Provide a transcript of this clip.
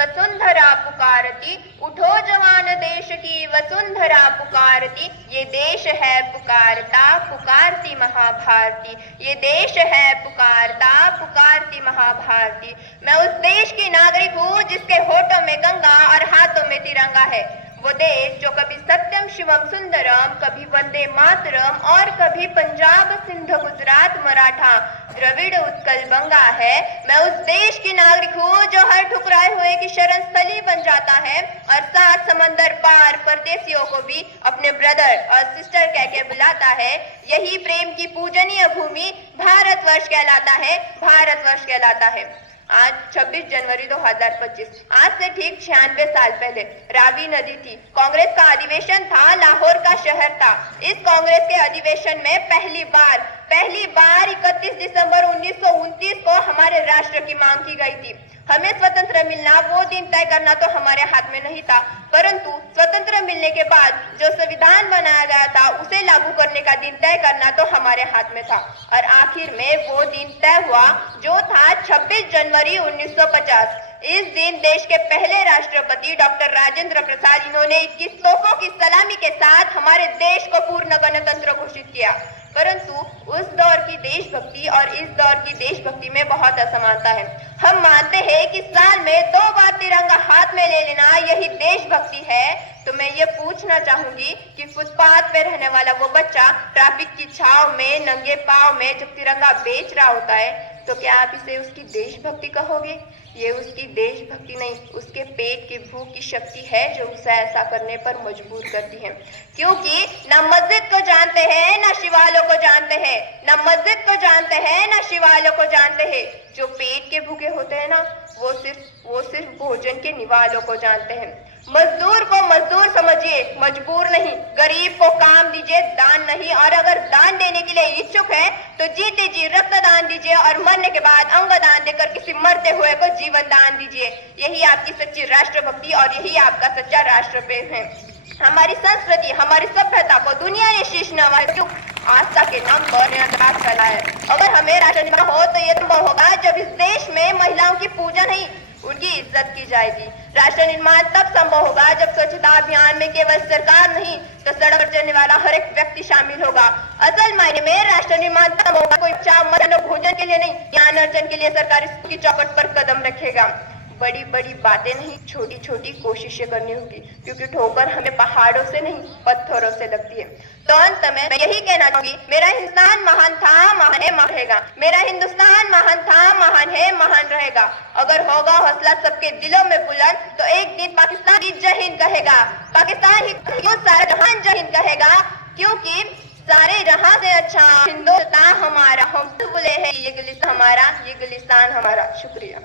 वसुंधरा पुकारती, उठो जवान देश की वसुंधरा पुकारती। ये देश है पुकारता, पुकारती महाभारती। ये देश है पुकारता, पुकारती महाभारती। मैं उस देश की नागरिक हूँ जिसके होठों में गंगा और हाथों में तिरंगा है। वो देश जो कभी सत्यम शिवम सुंदरम, कभी वंदे मातरम और कभी पंजाब सिंध गुजरात मराठा द्रविड़ उत्कल बंगा है। मैं उस देश की नागरिक हूँ जो हर ठुकराए हुए की शरण स्थली बन जाता है और सात समंदर पार परदेशियों को भी अपने ब्रदर और सिस्टर कह के बुलाता है। यही प्रेम की पूजनीय भूमि भारतवर्ष कहलाता है, भारतवर्ष कहलाता है। आज 26 जनवरी 2025, आज से ठीक 96 साल पहले रावी नदी थी। कांग्रेस का अधिवेशन था, लाहौर का शहर था। इस कांग्रेस के अधिवेशन में पहली बार 31 दिसंबर 1929 को हमारे राष्ट्र की मांग की गई थी। हमें स्वतंत्र मिलना, वो दिन तय करना तो हमारे हाथ में नहीं था, परंतु स्वतंत्र मिलने के बाद जो संविधान बनाया गया था उसे लागू करने का दिन तय करना तो हमारे हाथ में था। और आखिर में वो दिन तय हुआ जो था 26 जनवरी 1950। इस दिन देश के पहले राष्ट्रपति डॉक्टर राजेंद्र प्रसाद, इन्होंने 21 तोपों की सलामी के साथ हमारे देश को पूर्ण गणतंत्र घोषित किया। परंतु उस दौर की देशभक्ति और इस दौर की देशभक्ति में बहुत असमानता है। हम मानते हैं कि साल में 2 बार तिरंगा हाथ में ले लेना यही देशभक्ति है। तो मैं ये पूछना चाहूंगी कि फुटपाथ पे रहने वाला वो बच्चा ट्रैफिक की छाव में नंगे पांव में जब तिरंगा बेच रहा होता है, तो क्या आप इसे उसकी देशभक्ति कहोगे? ये उसकी देशभक्ति नहीं, उसके पेट की भूख की शक्ति है जो उसे ऐसा करने पर मजबूर करती है। क्योंकि न मस्जिद को जानते हैं, न शिवालयों को जानते हैं, न मस्जिद को जानते हैं, न शिवालयों को जानते हैं। जो पेट के भूखे होते हैं ना, वो सिर्फ भोजन के निवालों को जानते हैं। मजदूर को मजदूर समझिए, मजबूर नहीं। गरीब को काम दीजिए, दान नहीं। और अगर दान देने के लिए इच्छुक है तो जीते जी रक्तदान दीजिए और मरने के बाद अंग दान देकर किसी मरते हुए को जीवन दान दीजिए। यही आपकी सच्ची राष्ट्रभक्ति और यही आपका सच्चा राष्ट्र प्रेम है। हमारी संस्कृति, हमारी सभ्यता को दुनिया ने शीश नवाया आस्था के नाम पर अंधकार फैलाया है। अगर हमें राष्ट्र निर्माण हो तो ये संभव होगा जब इस देश में महिलाओं की पूजा नहीं, उनकी इज्जत की जाएगी। राष्ट्र निर्माण तब संभव होगा जब स्वच्छता अभियान में केवल सरकार नहीं तो सड़क पर चलने वाला हर एक व्यक्ति शामिल होगा। असल मायने में राष्ट्र निर्माण तब होगा कोई चाव मानव भोजन के लिए नहीं, ज्ञान अर्जन के लिए सरकारी स्कूल की चौखट पर कदम रखेगा। बड़ी बड़ी बातें नहीं, छोटी छोटी कोशिशें करनी होगी, क्योंकि ठोकर हमें पहाड़ों से नहीं पत्थरों से लगती है। तो अंत में मैं यही कहना चाहूंगी, मेरा हिंदुस्तान महान था, महान है, महान रहेगा। मेरा हिंदुस्तान महान था, महान है, महान रहेगा। अगर होगा हौसला सबके दिलों में बुलंद तो एक दिन पाकिस्तान ही जय हिंद कहेगा। पाकिस्तान ही क्यों सारा जहान जय हिंद कहेगा, क्योंकि सारे जहां से अच्छा हिंदुस्तान हमारा। हम बोले हैं ये गुलिस्तान हमारा, ये गुलिस्तान हमारा। शुक्रिया।